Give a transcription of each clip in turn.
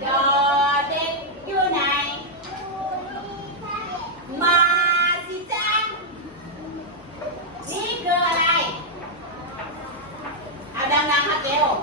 đò đen như này. Mà chị trang biết cửa này à đang đang hát kéo.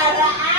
ระ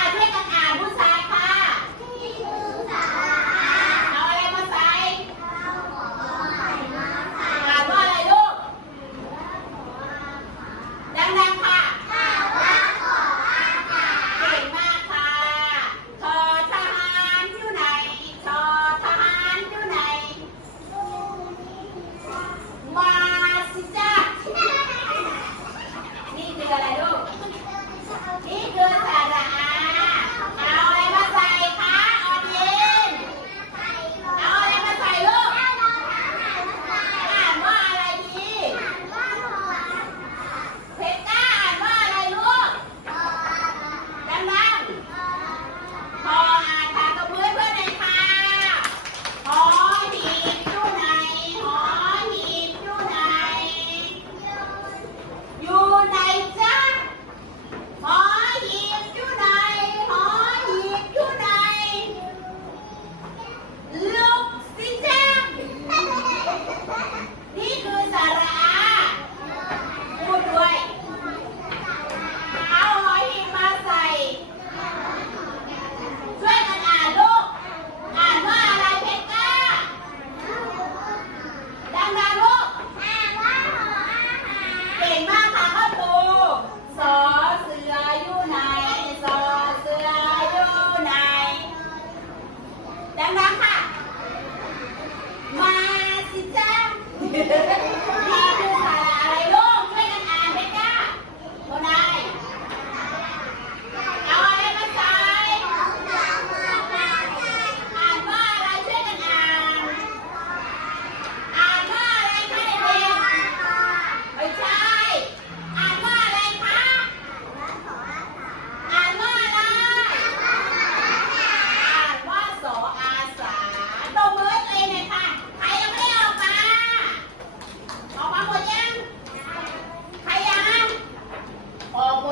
Cicang.